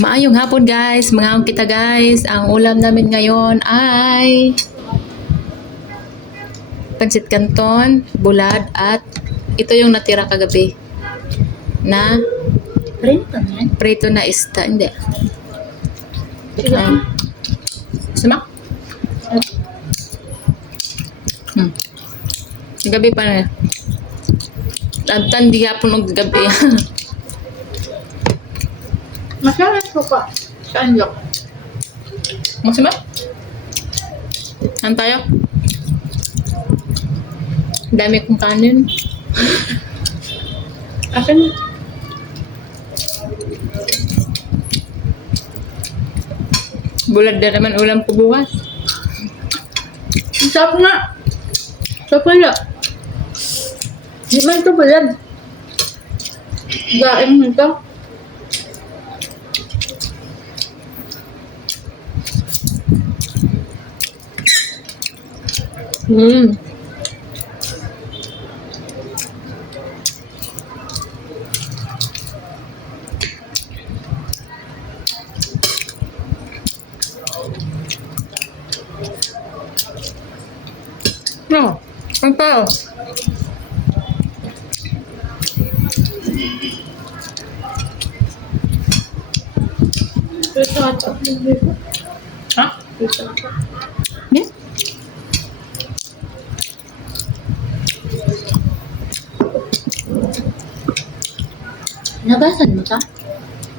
Maayong hapon guys, mga kita guys. Ang ulam namin ngayon ay pansit canton, bulad at ito yung natira kagabi na prito na ista. Hindi. Ah. Sumak? Hmm. Gabi pa na. Tantan di hapon ng gabi. Masarap ko pa. Saan yok? Masama? Ano tayo? Dami kong kanin. Asan? Bulad na naman ulam ko bukas. Sarap nga. Sarap wala. Di man ito balad. Gain mo Hmm. No, ang tao. Ito Nabasan mo ta?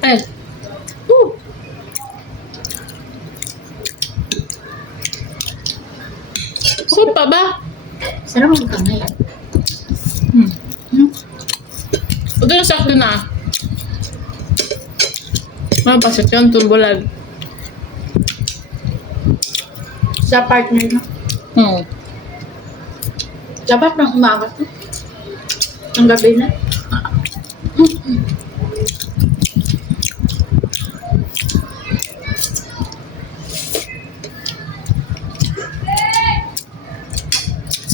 Ay. Oo. Saan pa ba? Sarap ang kamay. Hmm. Hmm? Ito na sakto na. Mga pasit yun, tumbulag. Sa partner mo. Hmm. Dapat nang umaga to. Ang gabi na.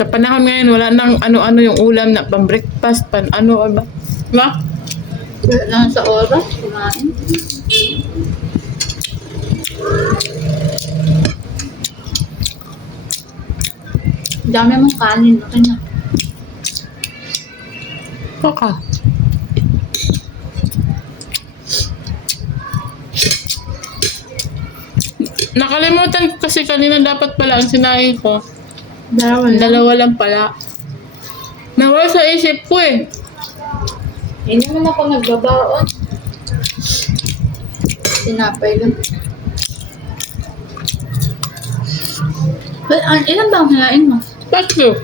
Sa panahon ngayon, wala nang ano-ano yung ulam na pang breakfast, pan ano ba? Diba? Wala lang sa oras. Kumain. Dami mong kanin. Okay na. Kaka. Nakalimutan ko kasi kanina dapat pala ang sinain ko. Dalawa lang. Dalawa lang pala. Nawala sa isip ko eh. Hindi naman ako nagbabaon. Tinapay lang. Well, an ilan ba ang hinain mo? Tatlo.